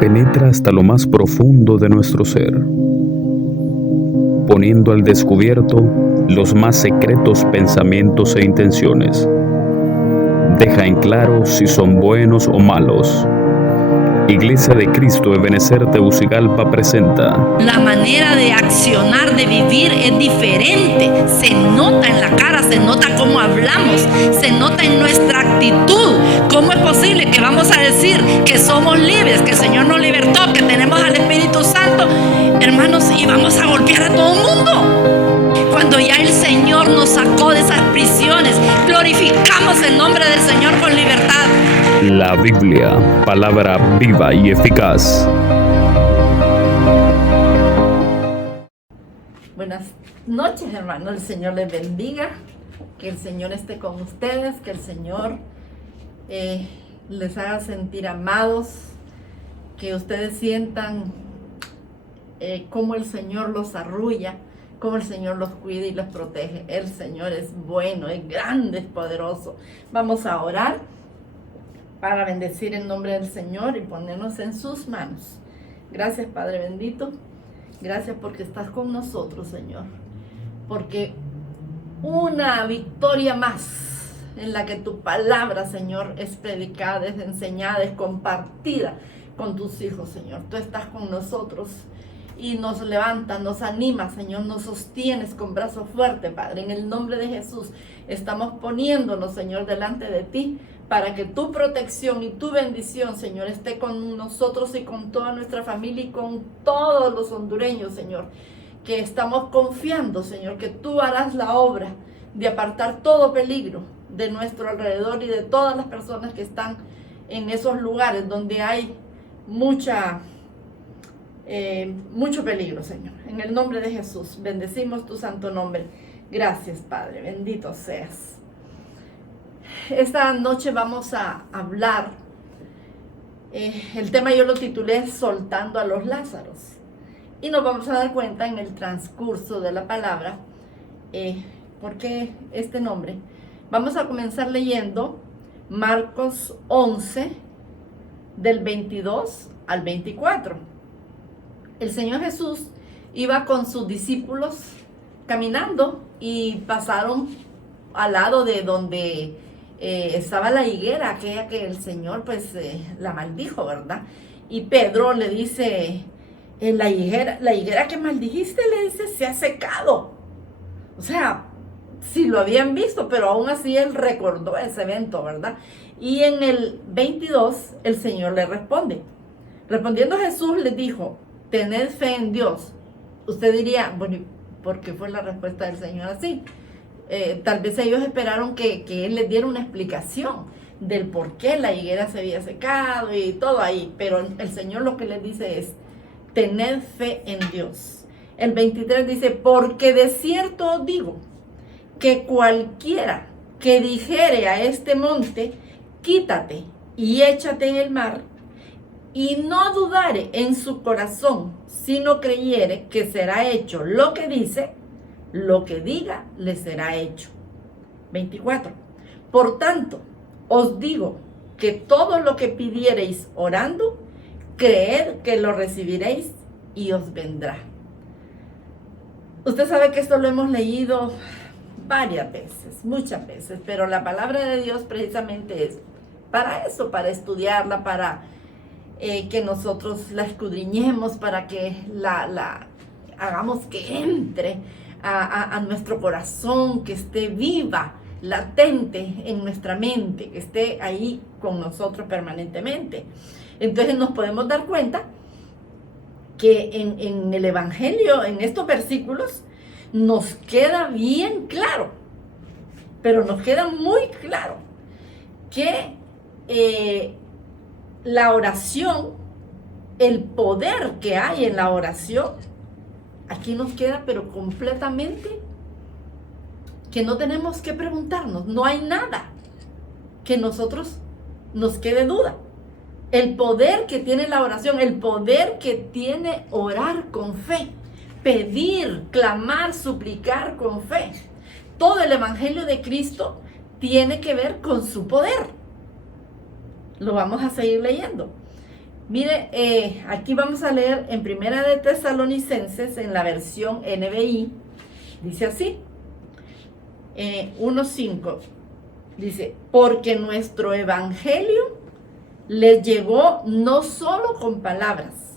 penetra hasta lo más profundo de nuestro ser, poniendo al descubierto los más secretos pensamientos e intenciones. Deja en claro si son buenos o malos. Iglesia de Cristo Ebenecer Tegucigalpa presenta. La manera de accionar, de vivir es diferente. Se nota en la cara, se nota cómo hablamos, se nota en nuestra actitud. ¿Cómo es posible que vamos a decir que somos libres, que el Señor nos libertó, que tenemos al Espíritu Santo, hermanos, y vamos a golpear a todo el mundo? Cuando ya el Señor nos sacó de esas prisiones, glorificamos el nombre del Señor con libertad. La Biblia, palabra viva y eficaz. Buenas noches, hermanos. El Señor les bendiga. Que el Señor esté con ustedes. Que el Señor les haga sentir amados. Que ustedes sientan cómo el Señor los arrulla, cómo el Señor los cuida y los protege. El Señor es bueno, es grande, es poderoso. Vamos a orar para bendecir el nombre del Señor y ponernos en sus manos. Gracias, Padre bendito. Gracias porque estás con nosotros, Señor. Porque una victoria más en la que tu palabra, Señor, es predicada, es enseñada, es compartida con tus hijos, Señor. Tú estás con nosotros y nos levantas, nos animas, Señor, nos sostienes con brazo fuerte, Padre. En el nombre de Jesús estamos poniéndonos, Señor, delante de ti, para que tu protección y tu bendición, Señor, esté con nosotros y con toda nuestra familia y con todos los hondureños, Señor, que estamos confiando, Señor, que tú harás la obra de apartar todo peligro de nuestro alrededor y de todas las personas que están en esos lugares donde hay mucho peligro, Señor. En el nombre de Jesús, bendecimos tu santo nombre. Gracias, Padre, bendito seas. Esta noche vamos a hablar, el tema yo lo titulé Soltando a los Lázaros, y nos vamos a dar cuenta en el transcurso de la palabra por qué este nombre. Vamos a comenzar leyendo Marcos 11 del 22 al 24. El Señor Jesús iba con sus discípulos caminando y pasaron al lado de donde estaba la higuera, aquella que el Señor pues la maldijo, ¿verdad? Y Pedro le dice, la higuera que maldijiste, le dice, se ha secado. O sea, sí lo habían visto, pero aún así él recordó ese evento, ¿verdad? Y en el 22 el Señor le responde. Respondiendo Jesús les dijo, tened fe en Dios. Usted diría, bueno, ¿por qué fue la respuesta del Señor así? Tal vez ellos esperaron que Él les diera una explicación del por qué la higuera se había secado y todo ahí, pero el Señor lo que les dice es, tened fe en Dios. El 23 dice, porque de cierto os digo, que cualquiera que dijere a este monte, quítate y échate en el mar, y no dudare en su corazón, sino creyere que será hecho lo que dice, lo que diga le será hecho. 24. Por tanto, os digo que todo lo que pidiereis orando, creed que lo recibiréis y os vendrá. Usted sabe que esto lo hemos leído varias veces, muchas veces, pero la palabra de Dios precisamente es para eso, para estudiarla, para que nosotros la escudriñemos, para que la hagamos que entre a nuestro corazón, que esté viva, latente en nuestra mente, que esté ahí con nosotros permanentemente. Entonces nos podemos dar cuenta que en el Evangelio, en estos versículos, nos queda bien claro, pero nos queda muy claro que la oración, el poder que hay en la oración, aquí nos queda pero completamente que no tenemos que preguntarnos, no hay nada que nosotros nos quede duda. El poder que tiene la oración, el poder que tiene orar con fe, pedir, clamar, suplicar con fe. Todo el Evangelio de Cristo tiene que ver con su poder. Lo vamos a seguir leyendo. Mire, aquí vamos a leer en Primera de Tesalonicenses, en la versión NBI, dice así, 1:5, dice, porque nuestro evangelio les llegó no solo con palabras,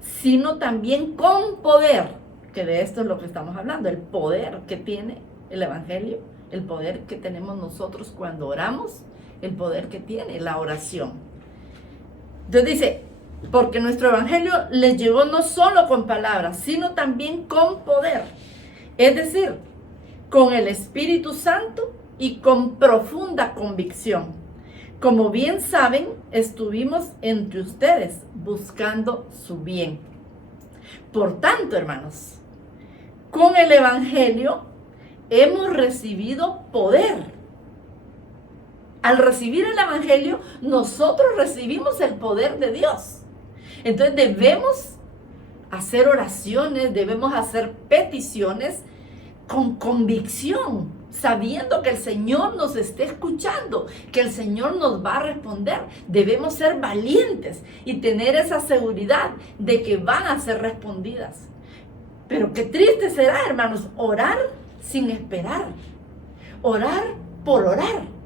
sino también con poder, que de esto es lo que estamos hablando, el poder que tiene el evangelio, el poder que tenemos nosotros cuando oramos, el poder que tiene la oración. Entonces dice, porque nuestro evangelio les llegó no solo con palabras, sino también con poder. Es decir, con el Espíritu Santo y con profunda convicción. Como bien saben, estuvimos entre ustedes buscando su bien. Por tanto, hermanos, con el evangelio hemos recibido poder. Al recibir el evangelio, nosotros recibimos el poder de Dios. Entonces debemos hacer oraciones, debemos hacer peticiones con convicción, sabiendo que el Señor nos está escuchando, que el Señor nos va a responder. Debemos ser valientes y tener esa seguridad de que van a ser respondidas. Pero qué triste será, hermanos, orar sin esperar, orar por orar,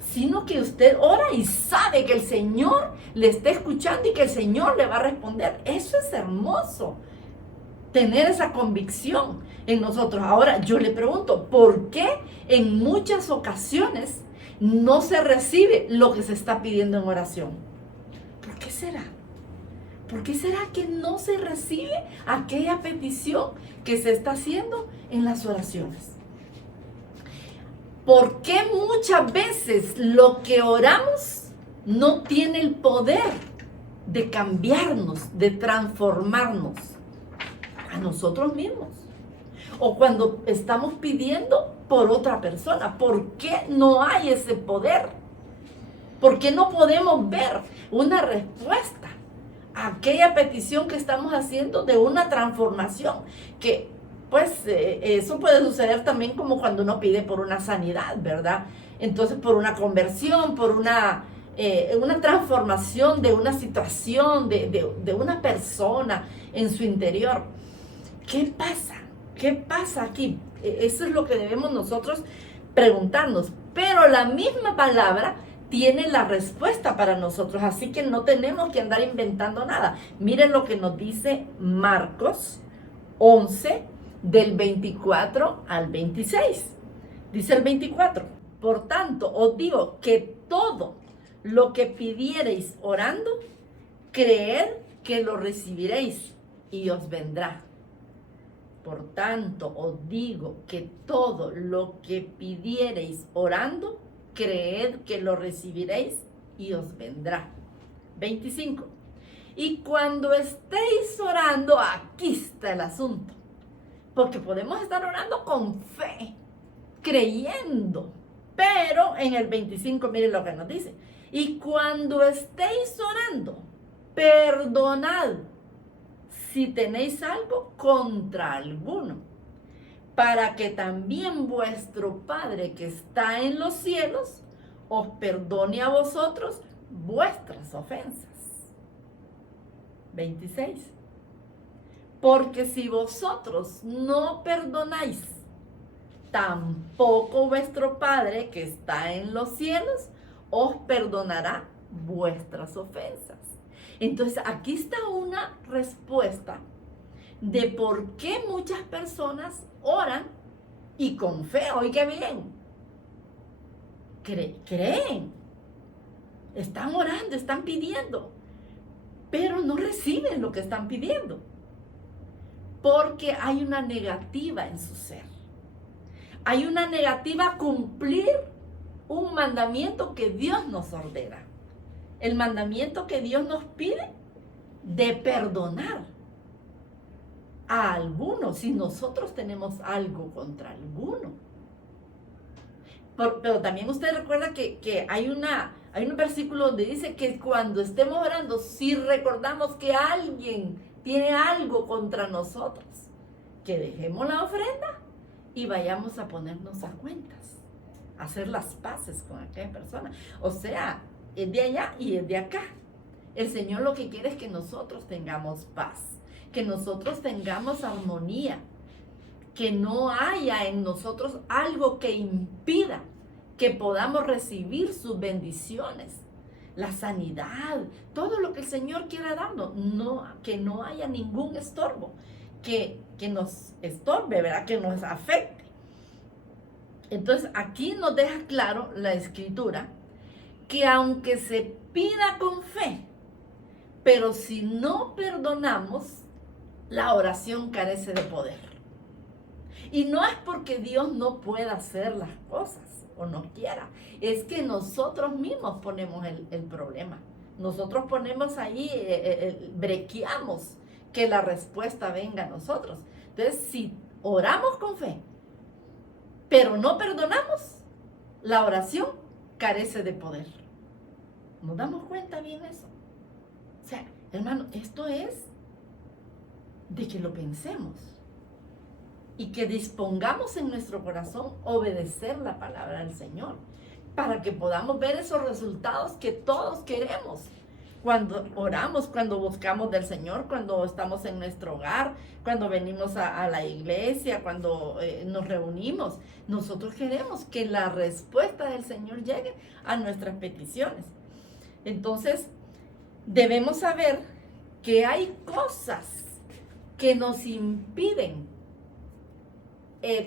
sino que usted ora y sabe que el Señor le está escuchando y que el Señor le va a responder. Eso es hermoso, tener esa convicción en nosotros. Ahora, yo le pregunto, ¿por qué en muchas ocasiones no se recibe lo que se está pidiendo en oración? ¿Por qué será? ¿Por qué será que no se recibe aquella petición que se está haciendo en las oraciones? ¿Por qué muchas veces lo que oramos no tiene el poder de cambiarnos, de transformarnos a nosotros mismos? O cuando estamos pidiendo por otra persona, ¿por qué no hay ese poder? ¿Por qué no podemos ver una respuesta a aquella petición que estamos haciendo de una transformación? Que pues eso puede suceder también como cuando uno pide por una sanidad, ¿verdad? Entonces por una conversión, por una transformación de una situación, de una persona en su interior. ¿Qué pasa? ¿Qué pasa aquí? Eso es lo que debemos nosotros preguntarnos. Pero la misma palabra tiene la respuesta para nosotros, así que no tenemos que andar inventando nada. Miren lo que nos dice Marcos 11, del 24 al 26. Dice el 24, por tanto, os digo que todo lo que pidiereis orando, creed que lo recibiréis y os vendrá. Por tanto, os digo que todo lo que pidiereis orando, creed que lo recibiréis y os vendrá. 25. Y cuando estéis orando, aquí está el asunto. Porque podemos estar orando con fe, creyendo. Pero en el 25, miren lo que nos dice. Y cuando estéis orando, perdonad si tenéis algo contra alguno, para que también vuestro Padre que está en los cielos os perdone a vosotros vuestras ofensas. 26. Porque si vosotros no perdonáis, tampoco vuestro Padre que está en los cielos os perdonará vuestras ofensas. Entonces aquí está una respuesta de por qué muchas personas oran y con fe, oiga bien, creen, están orando, están pidiendo, pero no reciben lo que están pidiendo. Porque hay una negativa en su ser. Hay una negativa a cumplir un mandamiento que Dios nos ordena. El mandamiento que Dios nos pide de perdonar a alguno si nosotros tenemos algo contra alguno. Pero también usted recuerda que hay un versículo donde dice que cuando estemos orando, si recordamos que alguien tiene algo contra nosotros, que dejemos la ofrenda y vayamos a ponernos a cuentas, a hacer las paces con aquella persona. O sea, es de allá y es de acá. El Señor lo que quiere es que nosotros tengamos paz, que nosotros tengamos armonía, que no haya en nosotros algo que impida que podamos recibir sus bendiciones, la sanidad, todo lo que el Señor quiera darnos, que no haya ningún estorbo, que nos estorbe, ¿verdad? Que nos afecte. Entonces aquí nos deja claro la Escritura que aunque se pida con fe, pero si no perdonamos, la oración carece de poder. Y no es porque Dios no pueda hacer las cosas o no quiera, es que nosotros mismos ponemos el problema. Nosotros ponemos ahí, brequeamos que la respuesta venga a nosotros. Entonces, si oramos con fe, pero no perdonamos, la oración carece de poder. ¿Nos damos cuenta bien eso? O sea, hermano, esto es de que lo pensemos y que dispongamos en nuestro corazón obedecer la palabra del Señor para que podamos ver esos resultados que todos queremos. Cuando oramos, cuando buscamos del Señor, cuando estamos en nuestro hogar, cuando venimos a la iglesia, cuando nos reunimos, nosotros queremos que la respuesta del Señor llegue a nuestras peticiones. Entonces, debemos saber que hay cosas que nos impiden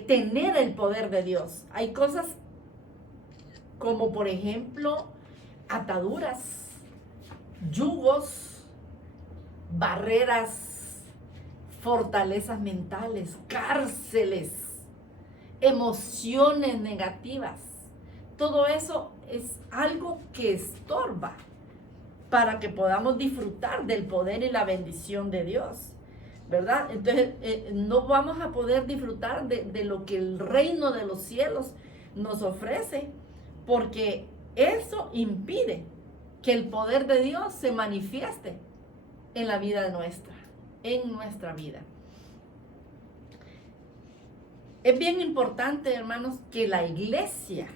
tener el poder de Dios. Hay cosas como, por ejemplo, ataduras, yugos, barreras, fortalezas mentales, cárceles, emociones negativas. Todo eso es algo que estorba para que podamos disfrutar del poder y la bendición de Dios, ¿verdad? Entonces, no vamos a poder disfrutar de lo que el reino de los cielos nos ofrece, porque eso impide que el poder de Dios se manifieste en la vida nuestra, en nuestra vida. Es bien importante, hermanos, que la iglesia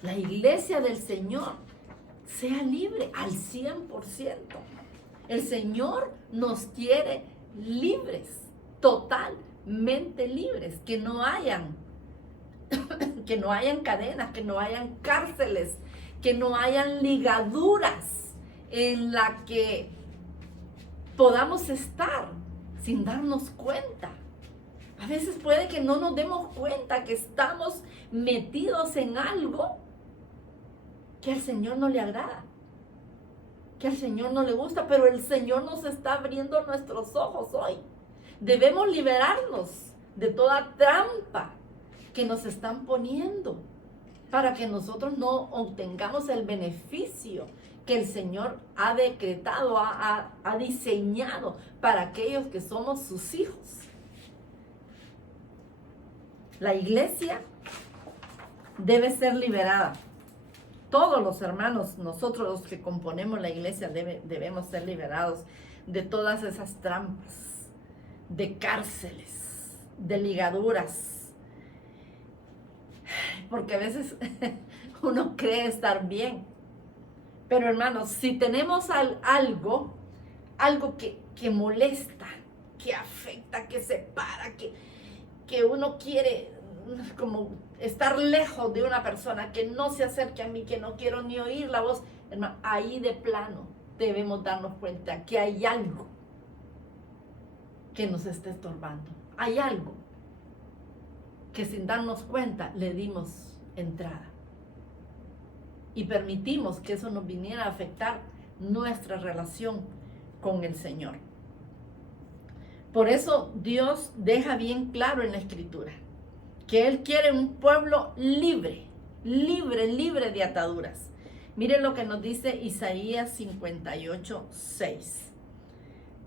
del Señor sea libre al 100%. El Señor nos quiere libres, totalmente libres, que no hayan cadenas, que no hayan cárceles, que no hayan ligaduras en la que podamos estar sin darnos cuenta. A veces puede que no nos demos cuenta que estamos metidos en algo que al Señor no le agrada, que al Señor no le gusta, pero el Señor nos está abriendo nuestros ojos hoy. Debemos liberarnos de toda trampa que nos están poniendo para que nosotros no obtengamos el beneficio que el Señor ha decretado, ha diseñado para aquellos que somos sus hijos. La iglesia debe ser liberada. Todos los hermanos, nosotros los que componemos la iglesia, debemos ser liberados de todas esas trampas, de cárceles, de ligaduras. Porque a veces uno cree estar bien. Pero hermanos, si tenemos algo que molesta, que afecta, que separa, que uno quiere como estar lejos de una persona, que no se acerque a mí, que no quiero ni oír la voz, hermano, ahí de plano debemos darnos cuenta que hay algo que nos está estorbando. Hay algo que sin darnos cuenta le dimos entrada y permitimos que eso nos viniera a afectar nuestra relación con el Señor. Por eso Dios deja bien claro en la Escritura que Él quiere un pueblo libre, libre, libre de ataduras. Miren lo que nos dice Isaías 58:6.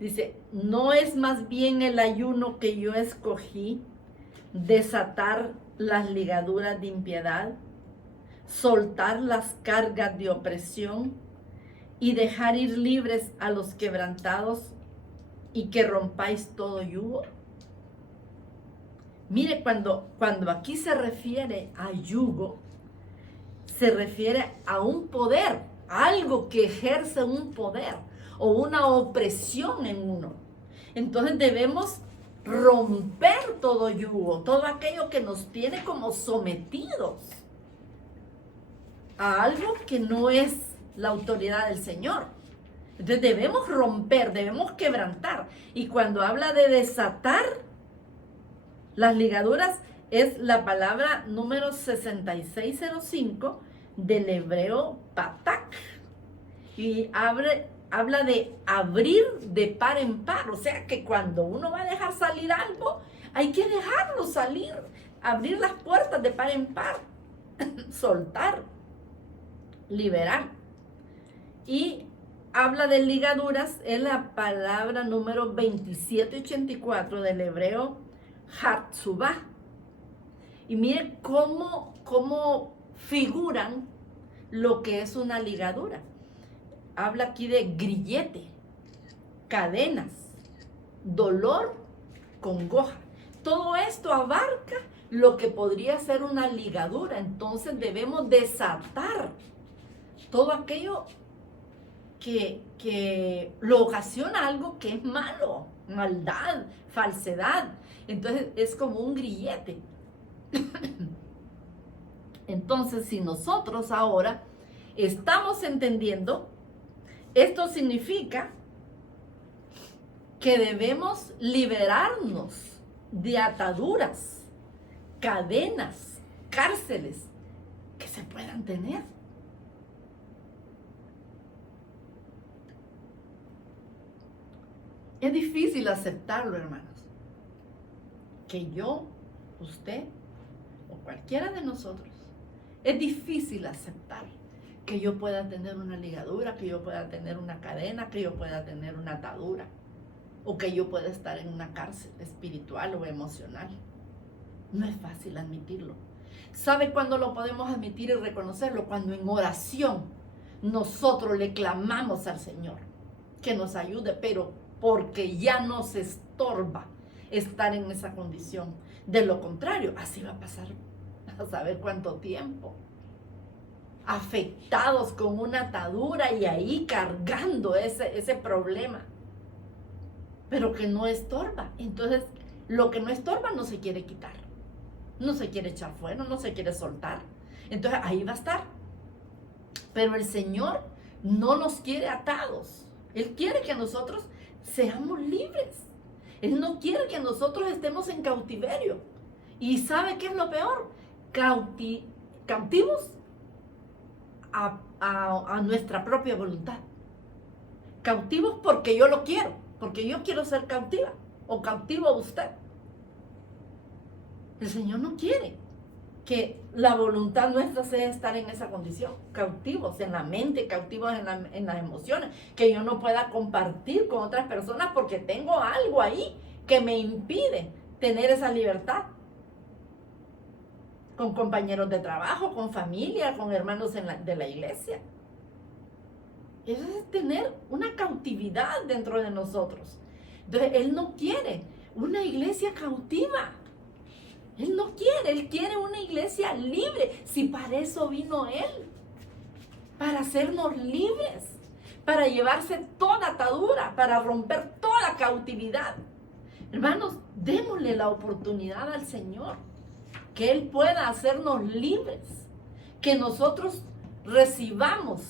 Dice, ¿no es más bien el ayuno que yo escogí, desatar las ligaduras de impiedad, soltar las cargas de opresión y dejar ir libres a los quebrantados y que rompáis todo yugo? Mire, cuando aquí se refiere a yugo, se refiere a un poder, algo que ejerce un poder o una opresión en uno. Entonces debemos romper todo yugo, todo aquello que nos tiene como sometidos a algo que no es la autoridad del Señor. Entonces debemos romper, debemos quebrantar. Y cuando habla de desatar las ligaduras, es la palabra número 6605 del hebreo patak. Y habla de abrir de par en par. O sea que cuando uno va a dejar salir algo, hay que dejarlo salir. Abrir las puertas de par en par. Soltar. Liberar. Y habla de ligaduras, es la palabra número 2784 del hebreo Hatzubah. Y mire cómo figuran lo que es una ligadura. Habla aquí de grillete, cadenas, dolor, congoja. Todo esto abarca lo que podría ser una ligadura. Entonces debemos desatar todo aquello que lo ocasiona algo que es malo, maldad, falsedad. Entonces es como un grillete. Entonces, si nosotros ahora estamos entendiendo, esto significa que debemos liberarnos de ataduras, cadenas, cárceles que se puedan tener. Es difícil aceptarlo, hermanos, que yo, usted o cualquiera de nosotros, es difícil aceptar que yo pueda tener una ligadura, que yo pueda tener una cadena, que yo pueda tener una atadura, o que yo pueda estar en una cárcel espiritual o emocional. No es fácil admitirlo. ¿Sabe cuándo lo podemos admitir y reconocerlo? Cuando en oración nosotros le clamamos al Señor que nos ayude, pero porque ya nos estorba estar en esa condición. De lo contrario, así va a pasar a saber cuánto tiempo. Afectados con una atadura y ahí cargando ese problema. Pero que no estorba. Entonces, lo que no estorba no se quiere quitar. No se quiere echar fuera, no se quiere soltar. Entonces, ahí va a estar. Pero el Señor no nos quiere atados. Él quiere que nosotros seamos libres. Él no quiere que nosotros estemos en cautiverio. ¿Y sabe qué es lo peor? Cautivos a nuestra propia voluntad. Cautivos porque yo lo quiero, porque yo quiero ser cautiva o cautivo a usted. El Señor no quiere que la voluntad nuestra sea estar en esa condición, cautivos en la mente, cautivos en las emociones, que yo no pueda compartir con otras personas porque tengo algo ahí que me impide tener esa libertad. Con compañeros de trabajo, con familia, con hermanos de la iglesia. Eso es tener una cautividad dentro de nosotros. Entonces, Él no quiere una iglesia cautiva. Él no quiere, Él quiere una iglesia libre. Si para eso vino Él, para hacernos libres, para llevarse toda atadura, para romper toda cautividad. Hermanos, démosle la oportunidad al Señor, que Él pueda hacernos libres, que nosotros recibamos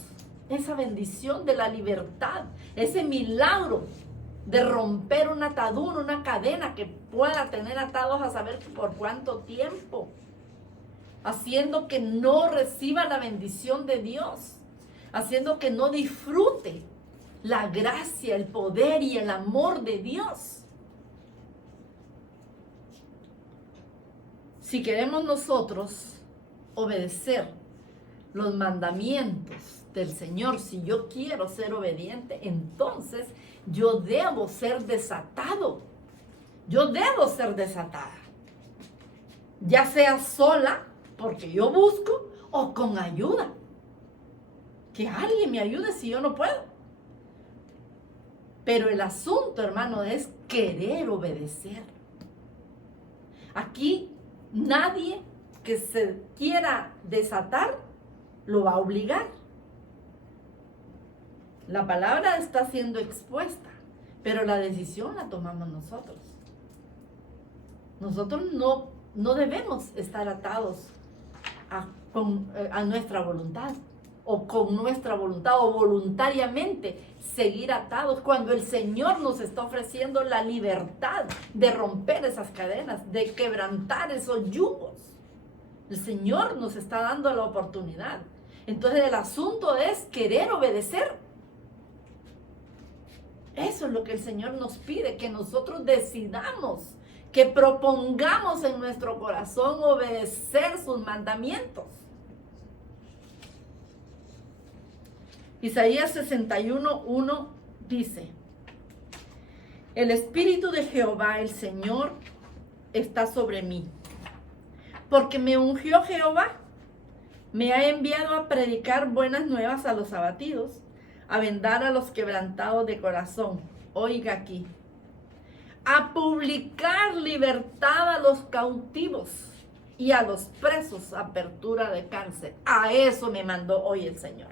esa bendición de la libertad, ese milagro de romper una atadura, una cadena que pueda tener atados a saber por cuánto tiempo, haciendo que no reciba la bendición de Dios, haciendo que no disfrute la gracia, el poder y el amor de Dios. Si queremos nosotros obedecer los mandamientos del Señor, si yo quiero ser obediente, entonces yo debo ser desatado. Yo debo ser desatada. Ya sea sola, porque yo busco, o con ayuda. Que alguien me ayude si yo no puedo. Pero el asunto, hermano, es querer obedecer. Aquí nadie que se quiera desatar lo va a obligar. La palabra está siendo expuesta, pero la decisión la tomamos nosotros. Nosotros no debemos estar atados a nuestra voluntad, o con nuestra voluntad, o voluntariamente seguir atados, cuando el Señor nos está ofreciendo la libertad de romper esas cadenas, de quebrantar esos yugos. El Señor nos está dando la oportunidad. Entonces el asunto es querer obedecer. Eso es lo que el Señor nos pide, que nosotros decidamos, que propongamos en nuestro corazón obedecer sus mandamientos. Isaías 61:1 dice: el Espíritu de Jehová, el Señor, está sobre mí, porque me ungió Jehová, me ha enviado a predicar buenas nuevas a los abatidos, a vendar a los quebrantados de corazón. Oiga aquí. A publicar libertad a los cautivos y a los presos apertura de cárcel. A eso me mandó hoy el Señor.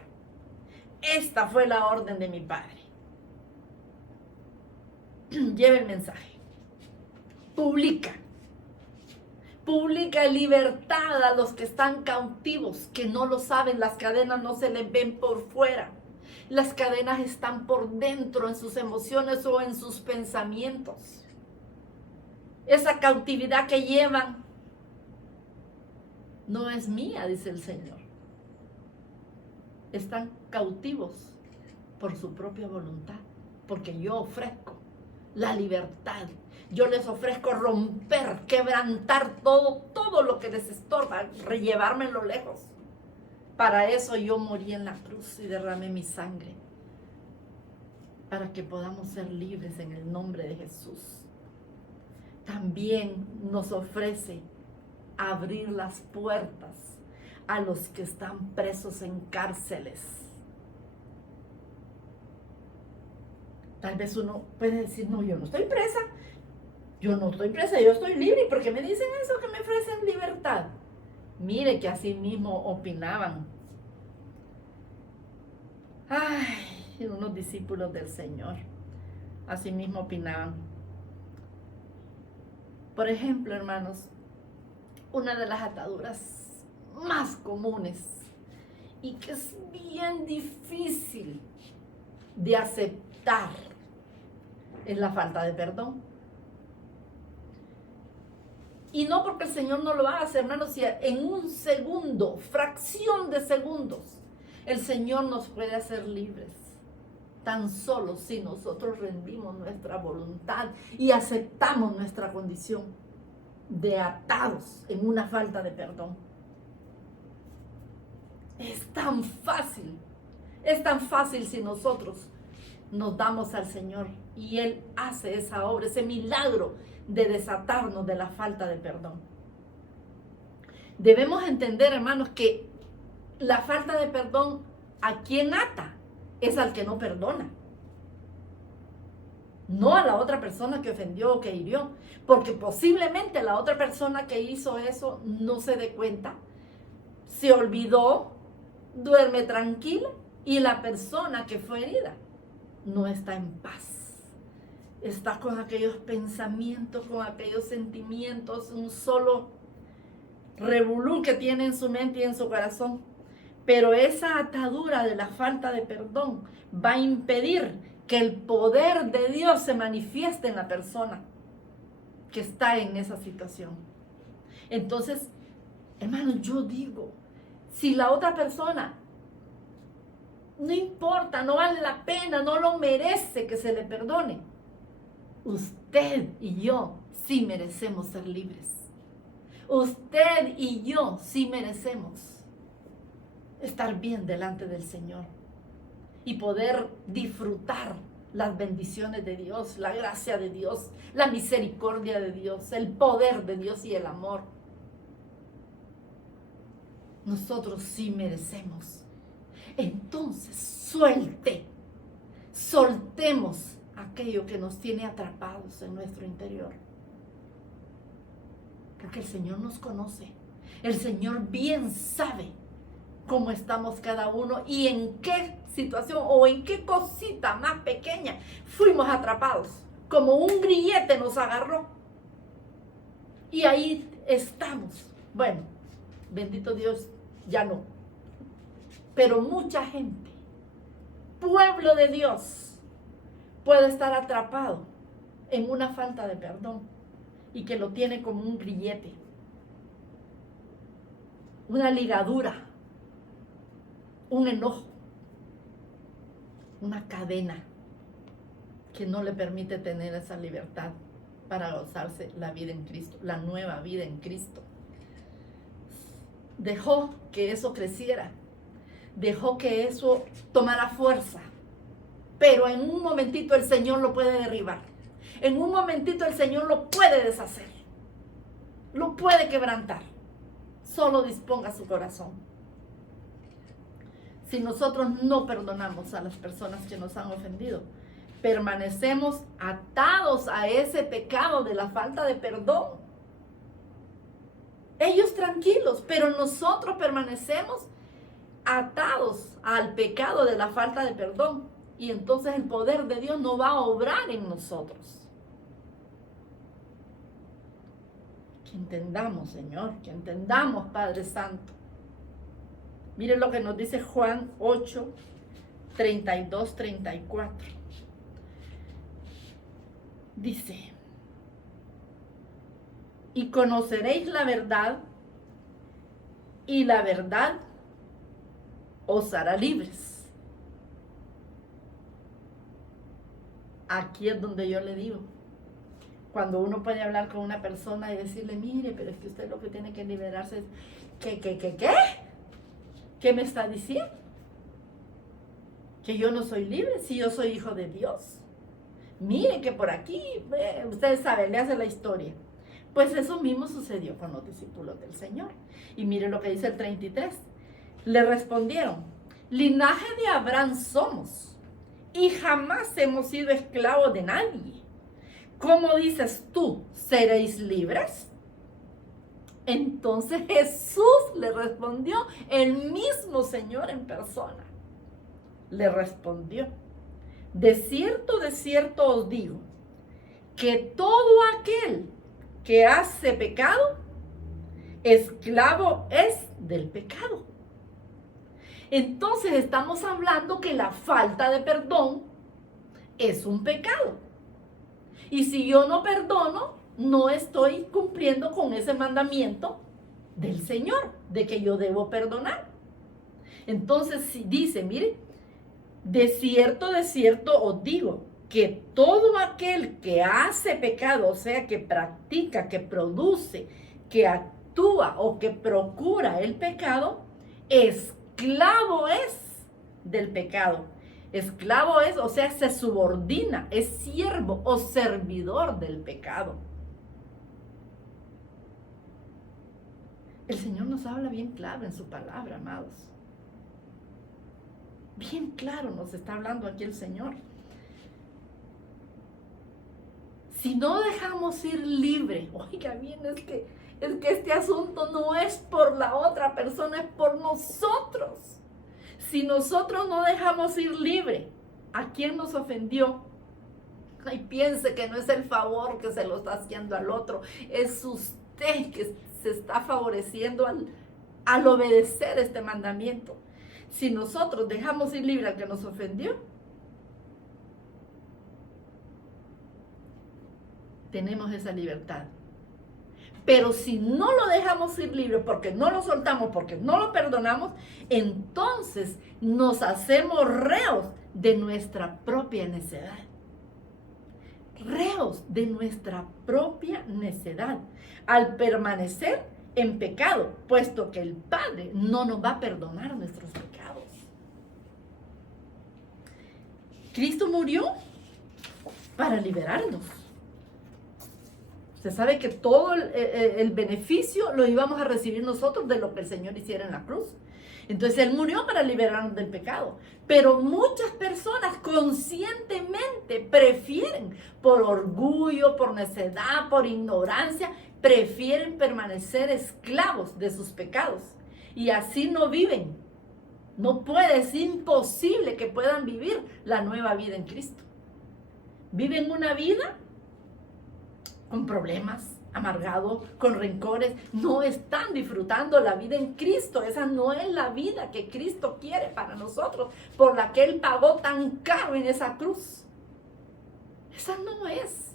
Esta fue la orden de mi Padre. Lleve el mensaje. Publica libertad a los que están cautivos, que no lo saben. Las cadenas no se les ven por fuera. Las cadenas están por dentro, en sus emociones o en sus pensamientos. Esa cautividad que llevan no es mía, dice el Señor. Están cautivos por su propia voluntad, porque yo ofrezco la libertad. Yo les ofrezco romper, quebrantar todo lo que les estorba, llevármelo lejos. Para eso yo morí en la cruz y derramé mi sangre, para que podamos ser libres en el nombre de Jesús. También nos ofrece abrir las puertas a los que están presos en cárceles. Tal vez uno puede decir: no, yo no estoy presa. Yo no estoy presa, yo estoy libre. ¿Y por qué me dicen eso, que me ofrecen libertad? Mire que así mismo opinaban. Ay, unos discípulos del Señor. Así mismo opinaban. Por ejemplo, hermanos, una de las ataduras más comunes y que es bien difícil de aceptar es la falta de perdón. Y no porque el Señor no lo haga, hermanos, si en un segundo, fracción de segundos, el Señor nos puede hacer libres. Tan solo si nosotros rendimos nuestra voluntad y aceptamos nuestra condición de atados en una falta de perdón. Es tan fácil si nosotros nos damos al Señor y Él hace esa obra, ese milagro de desatarnos de la falta de perdón. Debemos entender, hermanos, que la falta de perdón, ¿a quién ata? Es al que no perdona. No a la otra persona que ofendió o que hirió, porque posiblemente la otra persona que hizo eso no se dé cuenta, se olvidó, duerme tranquila, y la persona que fue herida no está en paz. Está con aquellos pensamientos, con aquellos sentimientos, un solo revolú que tiene en su mente y en su corazón. Pero esa atadura de la falta de perdón va a impedir que el poder de Dios se manifieste en la persona que está en esa situación. Entonces, hermanos, yo digo, si la otra persona no importa, no vale la pena, no lo merece que se le perdone, usted y yo sí merecemos ser libres. Usted y yo sí merecemos estar bien delante del Señor y poder disfrutar las bendiciones de Dios, la gracia de Dios, la misericordia de Dios, el poder de Dios y el amor. Nosotros sí merecemos. Entonces, soltemos aquello que nos tiene atrapados en nuestro interior. Porque el Señor nos conoce. El Señor bien sabe cómo estamos cada uno y en qué situación o en qué cosita más pequeña fuimos atrapados. Como un grillete nos agarró. Y ahí estamos. Bueno, bendito Dios, ya no. Pero mucha gente, pueblo de Dios, puede estar atrapado en una falta de perdón y que lo tiene como un grillete, una ligadura, un enojo, una cadena que no le permite tener esa libertad para gozarse la vida en Cristo, la nueva vida en Cristo. Dejó que eso creciera, dejó que eso tomara fuerza, pero en un momentito el Señor lo puede derribar, en un momentito el Señor lo puede deshacer, lo puede quebrantar. Solo disponga su corazón. Si nosotros no perdonamos a las personas que nos han ofendido, permanecemos atados a ese pecado de la falta de perdón. Ellos tranquilos, pero nosotros permanecemos atados al pecado de la falta de perdón. Y entonces el poder de Dios no va a obrar en nosotros. Que entendamos, Señor, que entendamos, Padre Santo. Miren lo que nos dice Juan 8, 32, 34. Dice: y conoceréis la verdad, y la verdad os hará libres. Aquí es donde yo le digo, cuando uno puede hablar con una persona y decirle, mire, pero es que usted lo que tiene que liberarse es, ¿qué? ¿Qué me está diciendo? Que yo no soy libre si yo soy hijo de Dios. Mire que por aquí, ustedes saben, le hace la historia. Pues eso mismo sucedió con los discípulos del Señor. Y mire lo que dice el 33. Le respondieron, linaje de Abraham somos, y jamás hemos sido esclavos de nadie. ¿Cómo dices tú, seréis libres? Entonces Jesús le respondió, el mismo Señor en persona. Le respondió, de cierto os digo, que todo aquel que hace pecado, esclavo es del pecado. Entonces estamos hablando que la falta de perdón es un pecado. Y si yo no perdono, no estoy cumpliendo con ese mandamiento del Señor, de que yo debo perdonar. Entonces si dice, mire, de cierto os digo, que todo aquel que hace pecado, o sea, que practica, que produce, que actúa o que procura el pecado, esclavo es del pecado. Esclavo es, o sea, se subordina, es siervo o servidor del pecado. El Señor nos habla bien claro en su palabra, amados. Bien claro nos está hablando aquí el Señor. Si no dejamos ir libre, oiga bien, es que este asunto no es por la otra persona, es por nosotros. Si nosotros no dejamos ir libre a quien nos ofendió, y piense que no es el favor que se lo está haciendo al otro, es usted que se está favoreciendo al obedecer este mandamiento. Si nosotros dejamos ir libre al que nos ofendió, tenemos esa libertad. Pero si no lo dejamos ir libre porque no lo soltamos, porque no lo perdonamos, entonces nos hacemos reos de nuestra propia necedad. Reos de nuestra propia necedad al permanecer en pecado, puesto que el Padre no nos va a perdonar nuestros pecados. Cristo murió para liberarnos. Usted sabe que todo el beneficio lo íbamos a recibir nosotros de lo que el Señor hiciera en la cruz. Entonces Él murió para liberarnos del pecado. Pero muchas personas conscientemente prefieren, por orgullo, por necedad, por ignorancia, prefieren permanecer esclavos de sus pecados. Y así no viven No puede, es imposible que puedan vivir la nueva vida en Cristo. Viven una vida con problemas, amargado, con rencores. No están disfrutando la vida en Cristo. Esa no es la vida que Cristo quiere para nosotros, por la que Él pagó tan caro en esa cruz. Esa no es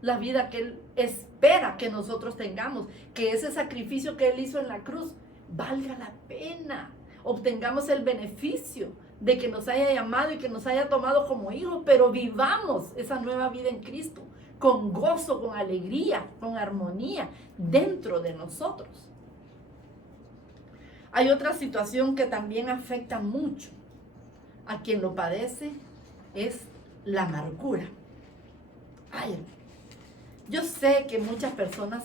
la vida que Él espera que nosotros tengamos, que ese sacrificio que Él hizo en la cruz valga la pena, obtengamos el beneficio de que nos haya llamado y que nos haya tomado como hijos, pero vivamos esa nueva vida en Cristo, con gozo, con alegría, con armonía dentro de nosotros. Hay otra situación que también afecta mucho a quien lo padece, es la amargura. Ay, yo sé que muchas personas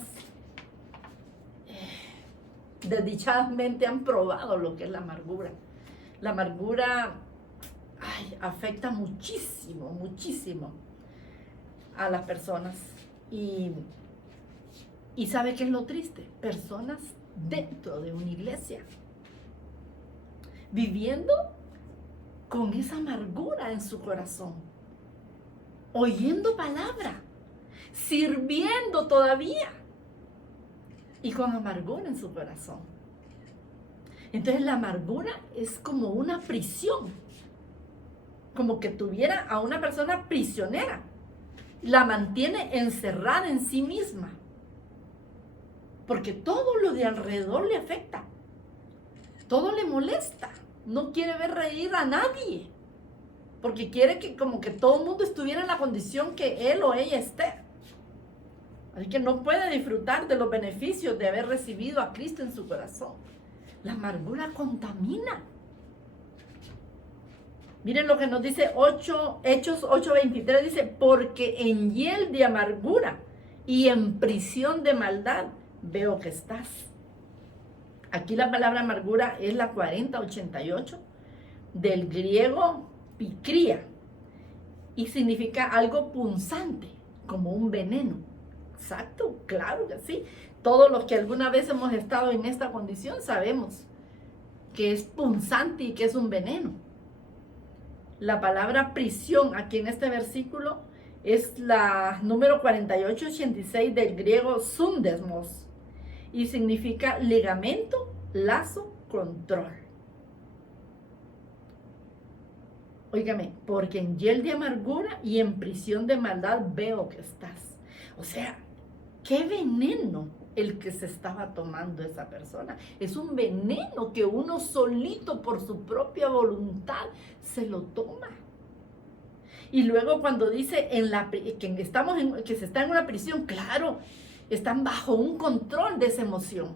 desdichadamente han probado lo que es la amargura. La amargura afecta muchísimo, muchísimo a las personas. Y ¿sabe qué es lo triste? Personas dentro de una iglesia viviendo con esa amargura en su corazón, oyendo palabra, sirviendo todavía y con amargura en su corazón. Entonces la amargura es como una prisión, como que tuviera a una persona prisionera, la mantiene encerrada en sí misma, porque todo lo de alrededor le afecta, todo le molesta, no quiere ver reír a nadie, porque quiere que como que todo el mundo estuviera en la condición que él o ella esté. Así que no puede disfrutar de los beneficios de haber recibido a Cristo en su corazón. La amargura contamina. Miren lo que nos dice Hechos 8:23, dice, porque en hiel de amargura y en prisión de maldad veo que estás. Aquí la palabra amargura es la 4088 del griego picría y significa algo punzante, como un veneno. Exacto, claro que sí. Todos los que alguna vez hemos estado en esta condición sabemos que es punzante y que es un veneno. La palabra prisión aquí en este versículo es la número 4886 del griego sundesmos y significa ligamento, lazo, control. Óigame, porque en hiel de amargura y en prisión de maldad veo que estás. O sea, qué veneno el que se estaba tomando esa persona. Es un veneno que uno solito por su propia voluntad se lo toma. Y luego cuando dice que se está en una prisión, claro, están bajo un control de esa emoción.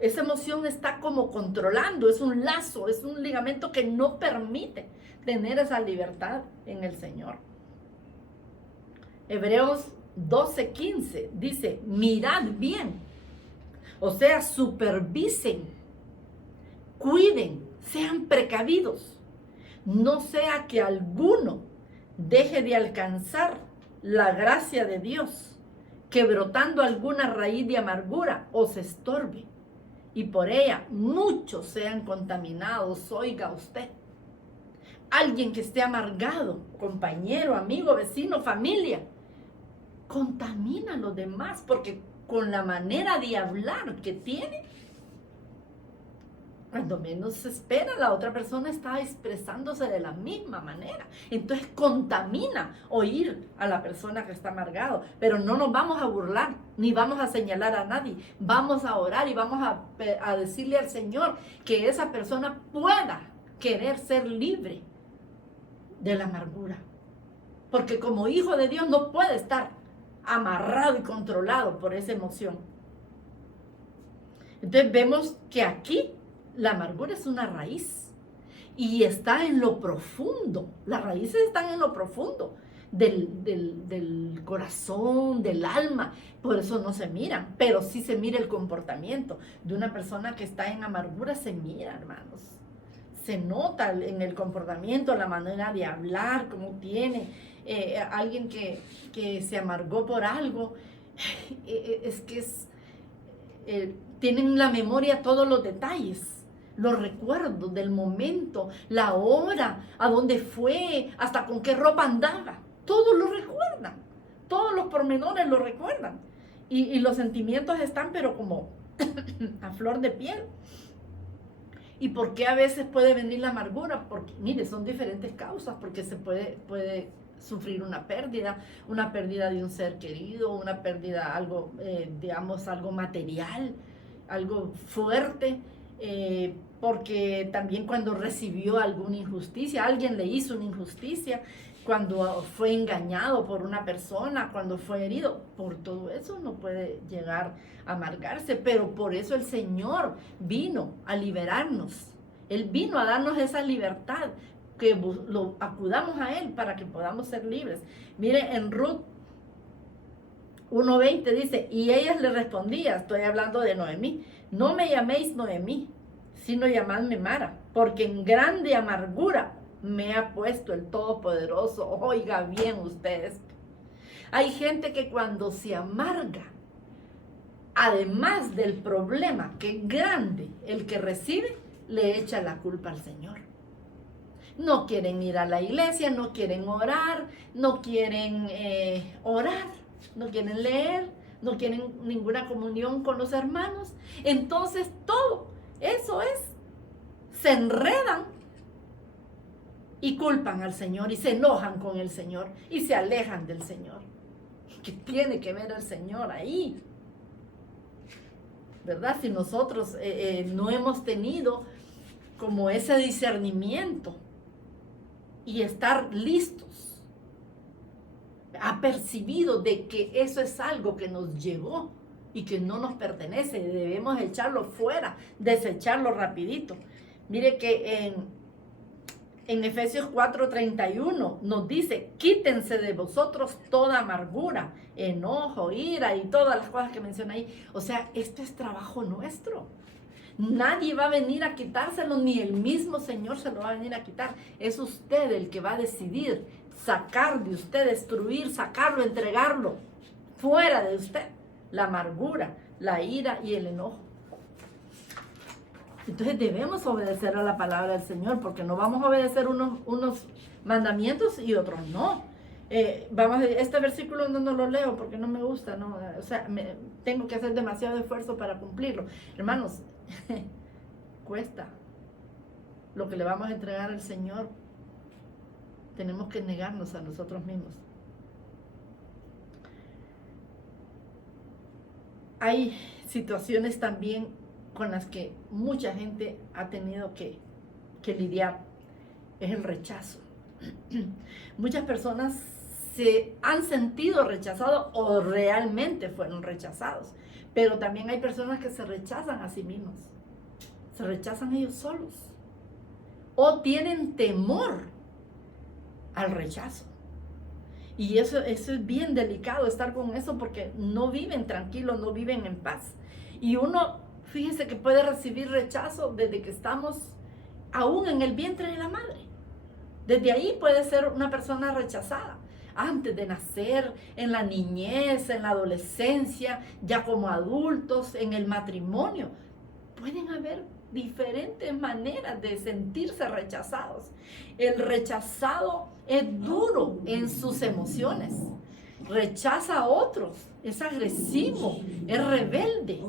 Esa emoción está como controlando, es un lazo, es un ligamento que no permite tener esa libertad en el Señor. Hebreos 12:15 dice, mirad bien, o sea, supervisen, cuiden, sean precavidos, no sea que alguno deje de alcanzar la gracia de Dios, que brotando alguna raíz de amargura os estorbe, y por ella muchos sean contaminados. Oiga usted, alguien que esté amargado, compañero, amigo, vecino, familia, contamina a los demás, porque con la manera de hablar que tiene, cuando menos se espera, la otra persona está expresándose de la misma manera. Entonces contamina oír a la persona que está amargado. Pero no nos vamos a burlar, ni vamos a señalar a nadie. Vamos a orar y vamos a decirle al Señor que esa persona pueda querer ser libre de la amargura. Porque como hijo de Dios no puede estar amarrado y controlado por esa emoción. Entonces vemos que aquí la amargura es una raíz y está en lo profundo. Las raíces están en lo profundo del corazón, del alma. Por eso no se miran, pero sí se mira el comportamiento de una persona que está en amargura. Se mira, hermanos, se nota en el comportamiento, la manera de hablar, cómo tiene. Alguien que se amargó por algo, tienen la memoria todos los detalles. los recuerdos del momento, la hora, a dónde fue, hasta con qué ropa andaba. Todos lo recuerdan. Todos los pormenores lo recuerdan. Y los sentimientos están, pero como a flor de piel. ¿Y por qué a veces puede venir la amargura? Porque, mire, son diferentes causas, porque se puede sufrir una pérdida de un ser querido, una pérdida, algo, digamos, algo material, algo fuerte, porque también cuando recibió alguna injusticia, alguien le hizo una injusticia, cuando fue engañado por una persona, cuando fue herido, por todo eso no puede llegar a amargarse, pero por eso el Señor vino a liberarnos. Él vino a darnos esa libertad, que lo acudamos a Él para que podamos ser libres. Mire, en Ruth 1:20 dice, y ella le respondía, estoy hablando de Noemí, no me llaméis Noemí, sino llamadme Mara, porque en grande amargura me ha puesto el Todopoderoso. Oiga bien ustedes, hay gente que cuando se amarga, además del problema que es grande el que recibe, le echa la culpa al Señor. No quieren ir a la iglesia, no quieren orar, no quieren orar, no quieren leer, no quieren ninguna comunión con los hermanos. Entonces todo eso se enredan y culpan al Señor y se enojan con el Señor y se alejan del Señor. ¿Qué tiene que ver el Señor ahí? ¿Verdad? Si nosotros no hemos tenido como ese discernimiento y estar listos, apercibido de que eso es algo que nos llegó y que no nos pertenece, debemos echarlo fuera, desecharlo rapidito. Mire que en Efesios 4:31 nos dice, quítense de vosotros toda amargura, enojo, ira y todas las cosas que menciona ahí. O sea, esto es trabajo nuestro. Nadie va a venir a quitárselo, ni el mismo Señor se lo va a venir a quitar. Es usted el que va a decidir sacar de usted, destruir, sacarlo, entregarlo fuera de usted. La amargura, la ira y el enojo. Entonces debemos obedecer a la palabra del Señor, porque no vamos a obedecer unos mandamientos y otros no. Este versículo no lo leo porque no me gusta, ¿no? O sea, tengo que hacer demasiado esfuerzo para cumplirlo. Hermanos, cuesta. Lo que le vamos a entregar al Señor, tenemos que negarnos a nosotros mismos. Hay situaciones también con las que mucha gente ha tenido que lidiar. Es el rechazo. Muchas personas se han sentido rechazados o realmente fueron rechazados, pero también hay personas que se rechazan a sí mismos, se rechazan ellos solos o tienen temor al rechazo. Y eso es bien delicado estar con eso, porque no viven tranquilos, no viven en paz. Y uno, fíjese que puede recibir rechazo desde que estamos aún en el vientre de la madre. Desde ahí puede ser una persona rechazada. Antes de nacer, en la niñez, en la adolescencia, ya como adultos, en el matrimonio. Pueden haber diferentes maneras de sentirse rechazados. El rechazado es duro en sus emociones. Rechaza a otros, es agresivo, es rebelde.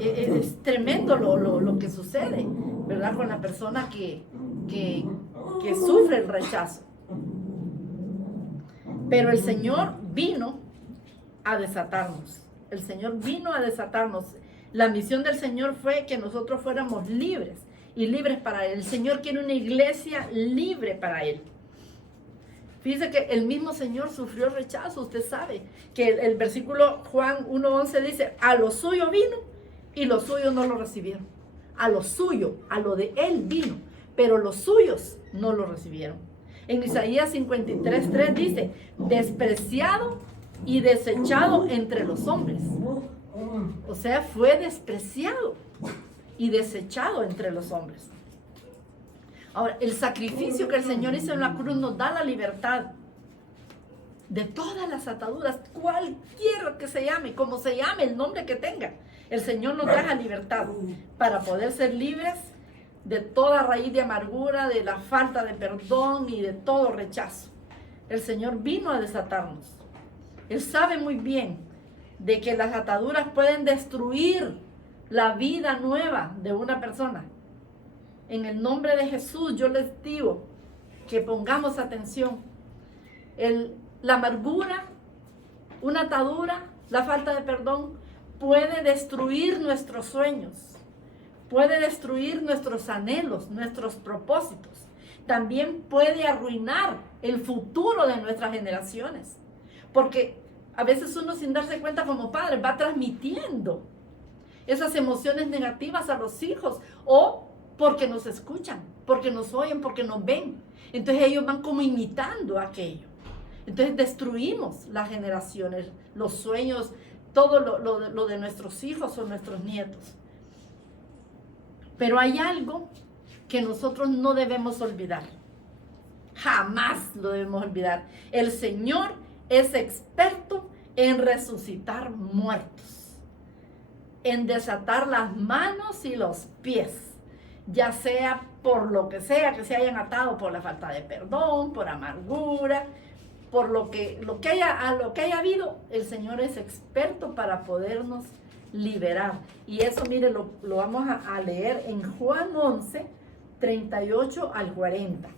Es tremendo lo que sucede, ¿verdad? Con la persona que sufre el rechazo. Pero el Señor vino a desatarnos. El Señor vino a desatarnos. La misión del Señor fue que nosotros fuéramos libres y libres para Él. El Señor quiere una iglesia libre para Él. Fíjese que el mismo Señor sufrió rechazo. Usted sabe que el versículo Juan 1:11 dice, a lo suyo vino y los suyos no lo recibieron. A lo suyo, a lo de Él vino, pero los suyos no lo recibieron. En Isaías 53:3 dice, despreciado y desechado entre los hombres. O sea, fue despreciado y desechado entre los hombres. Ahora, el sacrificio que el Señor hizo en la cruz nos da la libertad de todas las ataduras, cualquiera que se llame, como se llame, el nombre que tenga. El Señor nos deja libertad para poder ser libres de toda raíz de amargura, de la falta de perdón y de todo rechazo. El Señor vino a desatarnos. Él sabe muy bien de que las ataduras pueden destruir la vida nueva de una persona. En el nombre de Jesús yo les digo que pongamos atención. La amargura, una atadura, la falta de perdón puede destruir nuestros sueños, puede destruir nuestros anhelos, nuestros propósitos. También puede arruinar el futuro de nuestras generaciones. Porque a veces uno, sin darse cuenta como padre, va transmitiendo esas emociones negativas a los hijos, o porque nos escuchan, porque nos oyen, porque nos ven. Entonces ellos van como imitando aquello. Entonces destruimos las generaciones, los sueños, todo lo de nuestros hijos o nuestros nietos. Pero hay algo que nosotros no debemos olvidar. Jamás lo debemos olvidar. El Señor es experto en resucitar muertos, en desatar las manos y los pies, ya sea por lo que sea que se hayan atado, por la falta de perdón, por amargura, por lo que haya habido. El Señor es experto para podernos liberar. Y eso, mire, lo vamos a leer en Juan 11, 38 al 40.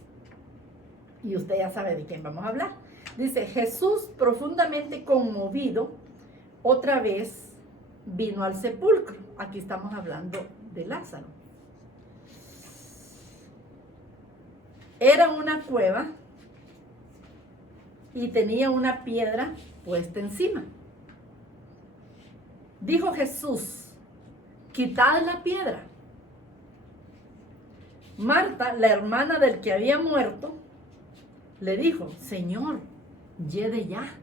Y usted ya sabe de quién vamos a hablar. Dice: Jesús, profundamente conmovido, otra vez vino al sepulcro. Aquí estamos hablando de Lázaro. Era una cueva y tenía una piedra puesta encima. Dijo Jesús: quitad la piedra. Marta, la hermana del que había muerto, le dijo: Señor, yede ya,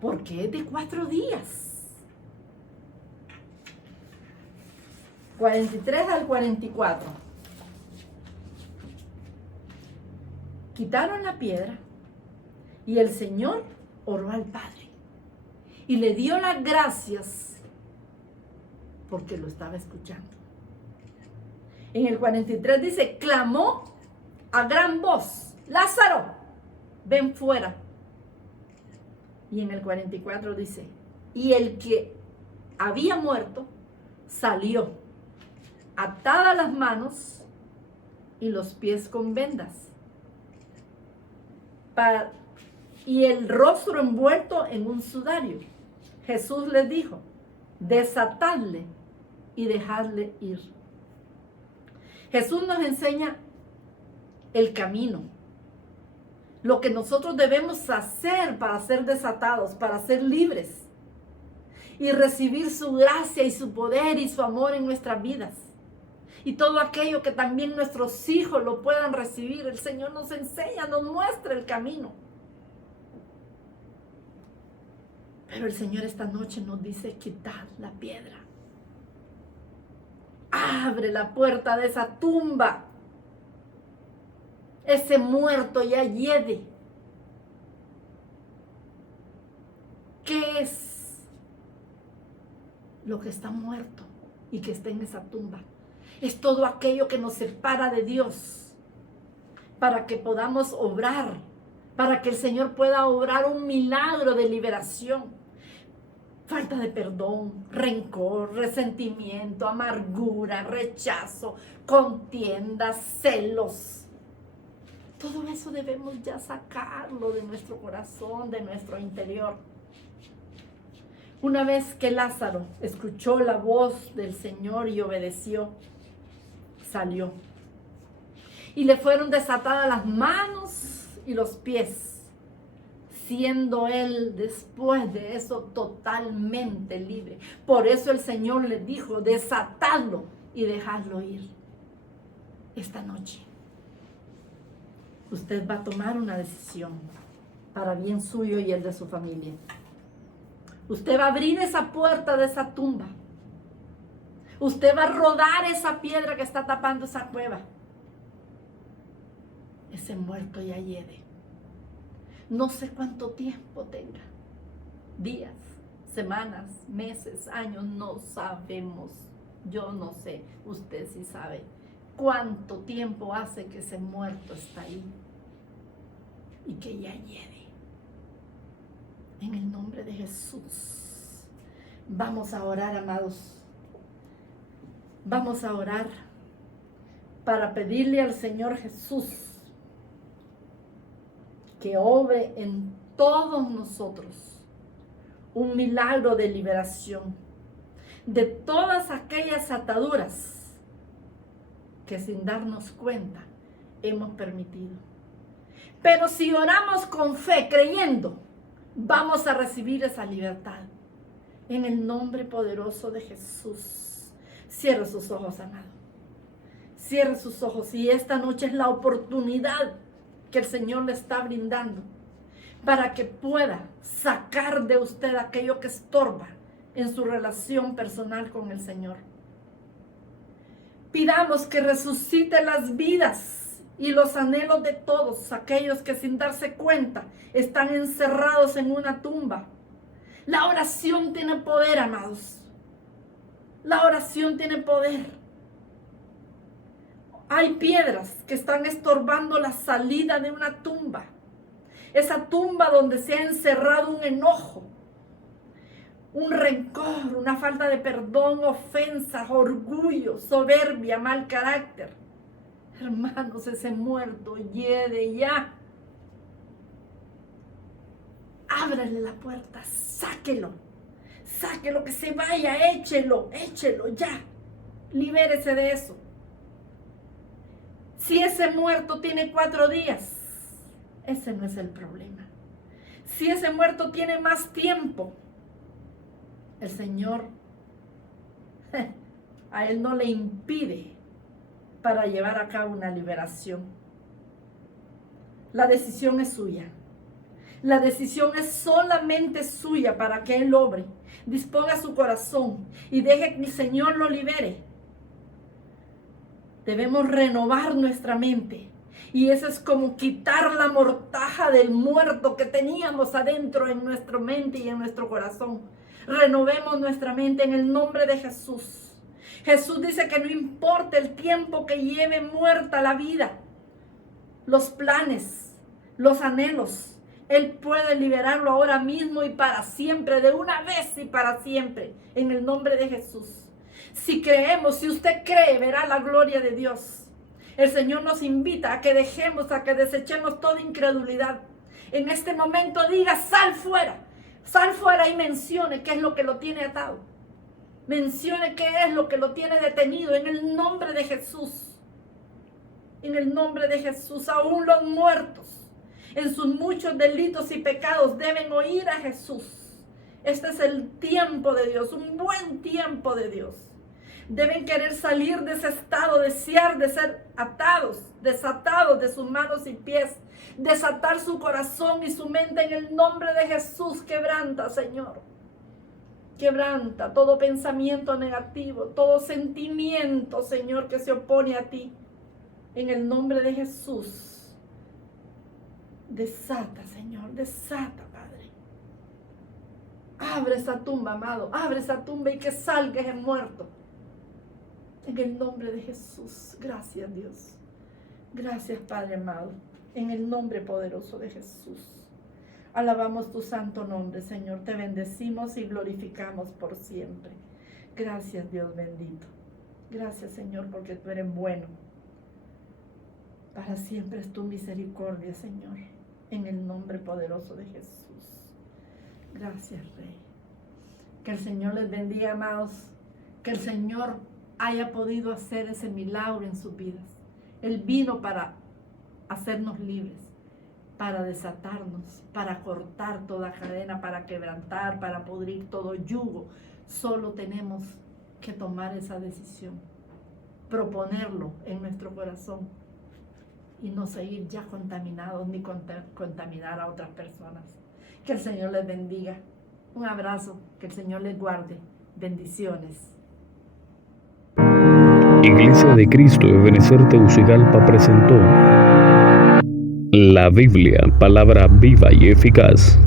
porque es de 4 días. 43 al 44. Quitaron la piedra y el Señor oró al Padre y le dio las gracias porque lo estaba escuchando. En el 43 dice: clamó a gran voz: Lázaro, ven fuera. Y en el 44 dice: y el que había muerto salió, atadas las manos y los pies con vendas, y el rostro envuelto en un sudario. Jesús les dijo: desatadle y dejadle ir. Jesús nos enseña el camino, lo que nosotros debemos hacer para ser desatados, para ser libres y recibir su gracia y su poder y su amor en nuestras vidas. Y todo aquello que también nuestros hijos lo puedan recibir. El Señor nos enseña, nos muestra el camino. Pero el Señor esta noche nos dice: quitad la piedra. Abre la puerta de esa tumba. Ese muerto ya yede. ¿Qué es lo que está muerto y que está en esa tumba? Es todo aquello que nos separa de Dios, para que podamos obrar, para que el Señor pueda obrar un milagro de liberación. Falta de perdón, rencor, resentimiento, amargura, rechazo, contiendas, celos. Todo eso debemos ya sacarlo de nuestro corazón, de nuestro interior. Una vez que Lázaro escuchó la voz del Señor y obedeció, salió. Y le fueron desatadas las manos y los pies, siendo él después de eso totalmente libre. Por eso el Señor le dijo: desatadlo y dejadlo ir. Esta noche usted va a tomar una decisión para bien suyo y el de su familia. Usted va a abrir esa puerta de esa tumba. Usted va a rodar esa piedra que está tapando esa cueva. Ese muerto ya yede. No sé cuánto tiempo tenga. Días, semanas, meses, años, no sabemos. Yo no sé, usted sí sabe cuánto tiempo hace que ese muerto está ahí y que ya lleve. En el nombre de Jesús, vamos a orar, amados. Vamos a orar para pedirle al Señor Jesús que obre en todos nosotros un milagro de liberación de todas aquellas ataduras que sin darnos cuenta hemos permitido. Pero si oramos con fe, creyendo, vamos a recibir esa libertad. En el nombre poderoso de Jesús. Cierre sus ojos, amado. Cierre sus ojos. Y esta noche es la oportunidad que el Señor le está brindando para que pueda sacar de usted aquello que estorba en su relación personal con el Señor. Pidamos que resucite las vidas y los anhelos de todos aquellos que sin darse cuenta están encerrados en una tumba. La oración tiene poder, amados. La oración tiene poder. Hay piedras que están estorbando la salida de una tumba. Esa tumba donde se ha encerrado un enojo, un rencor, una falta de perdón, ofensas, orgullo, soberbia, mal carácter. Hermanos, ese muerto hiede ya. Ábrele la puerta, sáquelo, que se vaya, échelo ya. Libérese de eso. Si ese muerto tiene 4 días, ese no es el problema. Si ese muerto tiene más tiempo, el Señor a él no le impide para llevar a cabo una liberación. La decisión es suya. La decisión es solamente suya para que él obre. Disponga su corazón y deje que el Señor lo libere. Debemos renovar nuestra mente. Y eso es como quitar la mortaja del muerto que teníamos adentro en nuestra mente y en nuestro corazón. Renovemos nuestra mente en el nombre de Jesús. Jesús dice que no importa el tiempo que lleve muerta la vida, los planes, los anhelos, Él puede liberarlo ahora mismo y para siempre, de una vez y para siempre, en el nombre de Jesús. Si creemos, si usted cree, verá la gloria de Dios. El Señor nos invita a que dejemos, a que desechemos toda incredulidad. En este momento diga, sal fuera y mencione qué es lo que lo tiene atado. Mencione qué es lo que lo tiene detenido en el nombre de Jesús. En el nombre de Jesús, aún los muertos en sus muchos delitos y pecados deben oír a Jesús. Este es el tiempo de Dios, un buen tiempo de Dios. Deben querer salir de ese estado, desear de ser atados, desatados de sus manos y pies, desatar su corazón y su mente en el nombre de Jesús. Quebranta, Señor. Quebranta todo pensamiento negativo, todo sentimiento, Señor, que se opone a ti. En el nombre de Jesús. Desata, Señor, desata, Padre. Abre esa tumba, amado. Abre esa tumba y que salga ese muerto. En el nombre de Jesús. Gracias, Dios. Gracias, Padre amado. En el nombre poderoso de Jesús. Alabamos tu santo nombre, Señor. Te bendecimos y glorificamos por siempre. Gracias, Dios bendito. Gracias, Señor, porque tú eres bueno. Para siempre es tu misericordia, Señor. En el nombre poderoso de Jesús. Gracias, Rey. Que el Señor les bendiga, amados. Que el Señor haya podido hacer ese milagro en sus vidas. Él vino para hacernos libres, para desatarnos, para cortar toda cadena, para quebrantar, para pudrir todo yugo. Solo tenemos que tomar esa decisión, proponerlo en nuestro corazón y no seguir ya contaminados ni contaminar a otras personas. Que el Señor les bendiga. Un abrazo, que el Señor les guarde. Bendiciones. Iglesia de Cristo de Ebenecer Tegucigalpa presentó la Biblia, palabra viva y eficaz.